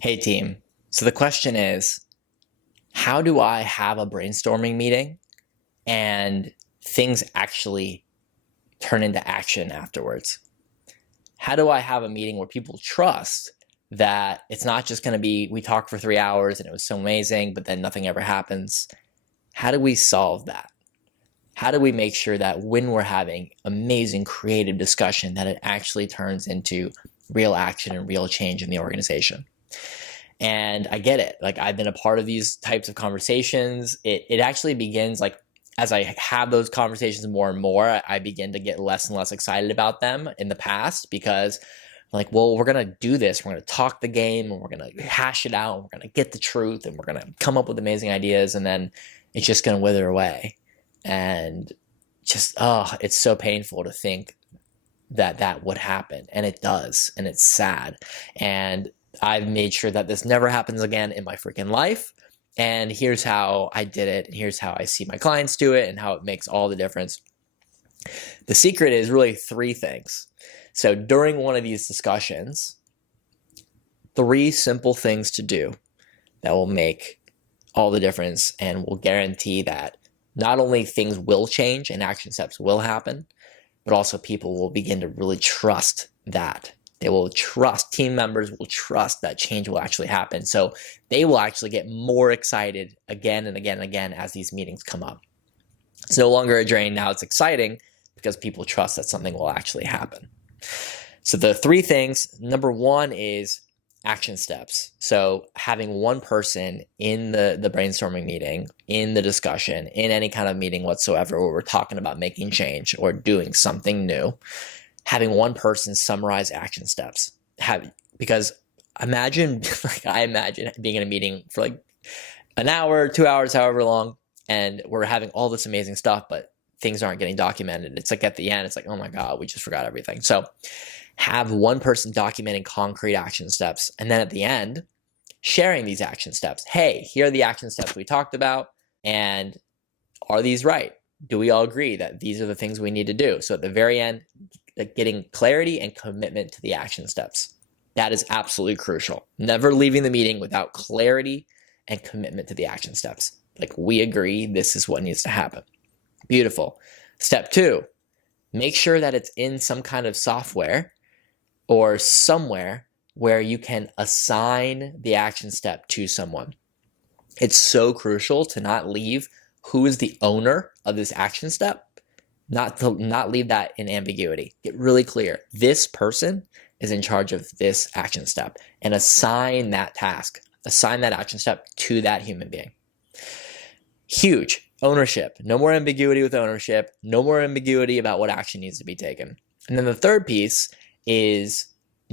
Hey team. So the question is, how do I have a brainstorming meeting and things actually turn into action afterwards? How do I have a meeting where people trust that it's not just going to be, we talked for 3 hours and it was so amazing, but then nothing ever happens? How do we solve that? How do we make sure that when we're having amazing creative discussion, that it actually turns into real action and real change in the organization? And I get it. Like, I've been a part of these types of conversations. It actually begins like as I have those conversations more and more, I begin to get less and less excited about them in the past because like, well, we're going to do this. We're going to talk the game and we're going to hash it out. And we're going to get the truth and we're going to come up with amazing ideas. And then it's just going to wither away. And just, oh, it's so painful to think that that would happen. And it does. And it's sad. And I've made sure that this never happens again in my freaking life. And here's how I did it. And here's how I see my clients do it and how it makes all the difference. The secret is really three things. So during one of these discussions, three simple things to do that will make all the difference and will guarantee that not only things will change and action steps will happen, but also people will begin to really trust that. They will trust, team members will trust that change will actually happen. So they will actually get more excited again and again and again as these meetings come up. It's no longer a drain. Now it's exciting because people trust that something will actually happen. So the three things, number one is action steps. So having one person in the brainstorming meeting, in the discussion, in any kind of meeting whatsoever where we're talking about making change or doing something new, having one person summarize action steps. Because imagine, like I imagine being in a meeting for like an hour, 2 hours, however long, and we're having all this amazing stuff, but things aren't getting documented. It's like at the end, it's like, oh my God, we just forgot everything. So have one person documenting concrete action steps. And then at the end, sharing these action steps. Hey, here are the action steps we talked about. And are these right? Do we all agree that these are the things we need to do? So at the very end, like getting clarity and commitment to the action steps. That is absolutely crucial. Never leaving the meeting without clarity and commitment to the action steps. Like, we agree this is what needs to happen. Beautiful. Step two, make sure that it's in some kind of software or somewhere where you can assign the action step to someone. It's so crucial to not leave who is the owner of this action step, not leave that in ambiguity. Get really clear. This person is in charge of this action step and assign that task, assign that action step to that human being. Huge. Ownership. No more ambiguity with ownership. No more ambiguity about what action needs to be taken. And then the third piece is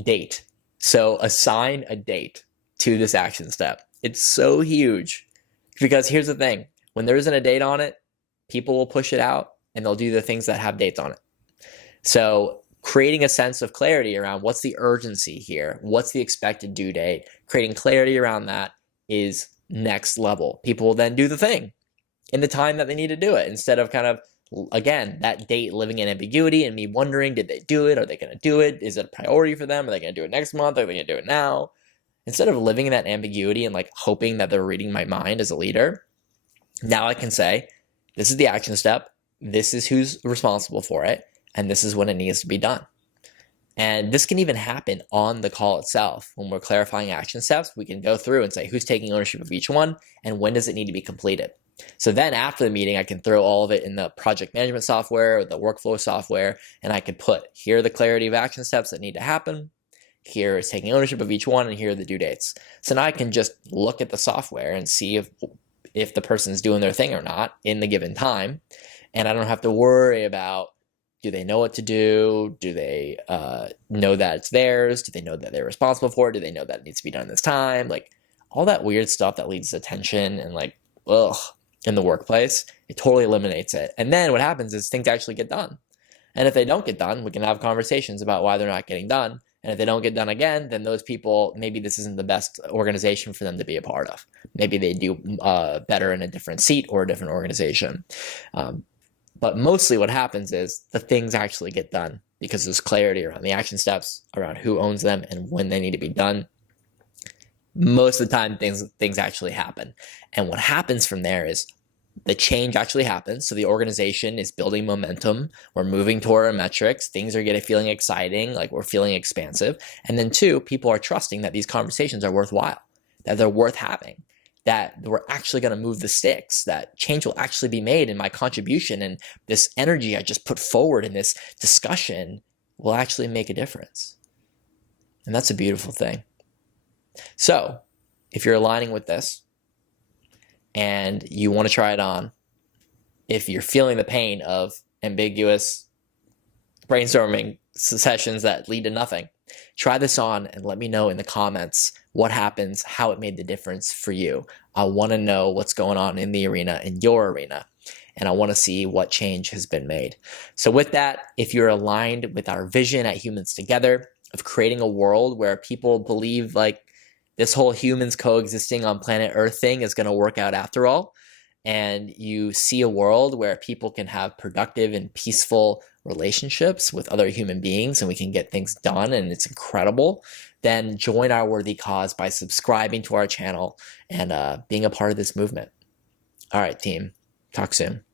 date. So assign a date to this action step. It's so huge because here's the thing. When there isn't a date on it, people will push it out and they'll do the things that have dates on it. So creating a sense of clarity around what's the urgency here, what's the expected due date, creating clarity around that is next level. People will then do the thing in the time that they need to do it instead of kind of, again, that date living in ambiguity and me wondering, did they do it? Are they going to do it? Is it a priority for them? Are they going to do it next month? Are they going to do it now? Instead of living in that ambiguity and like hoping that they're reading my mind as a leader, now I can say, this is the action step. This is who's responsible for it. And this is when it needs to be done. And this can even happen on the call itself. When we're clarifying action steps, we can go through and say who's taking ownership of each one and when does it need to be completed. So then after the meeting, I can throw all of it in the project management software or the workflow software, and I could put, here are the clarity of action steps that need to happen. Here is taking ownership of each one, and here are the due dates. So now I can just look at the software and see if the person's doing their thing or not in the given time. And I don't have to worry about, do they know what to do? Do they know that it's theirs? Do they know that they're responsible for it? Do they know that it needs to be done this time? Like all that weird stuff that leads to tension and like, ugh, in the workplace, it totally eliminates it. And then what happens is things actually get done. And if they don't get done, we can have conversations about why they're not getting done. And if they don't get done again, then those people, maybe this isn't the best organization for them to be a part of. Maybe they do better in a different seat or a different organization. But mostly what happens is the things actually get done because there's clarity around the action steps, around who owns them and when they need to be done. most of the time things actually happen. And what happens from there is the change actually happens. So the organization is building momentum. We're moving toward our metrics. Things are getting feeling exciting, like we're feeling expansive. And then two, people are trusting that these conversations are worthwhile, that they're worth having, that we're actually going to move the sticks, that change will actually be made, and my contribution and this energy I just put forward in this discussion will actually make a difference. And that's a beautiful thing. So if you're aligning with this and you want to try it on, if you're feeling the pain of ambiguous brainstorming sessions that lead to nothing, try this on and let me know in the comments what happens, how it made the difference for you. I want to know what's going on in the arena, in your arena, and I want to see what change has been made. So with that, if you're aligned with our vision at Humans Together of creating a world where people believe like this whole humans coexisting on planet Earth thing is going to work out after all, and you see a world where people can have productive and peaceful relationships with other human beings and we can get things done and it's incredible, then join our worthy cause by subscribing to our channel and being a part of this movement. All right, team. Talk soon.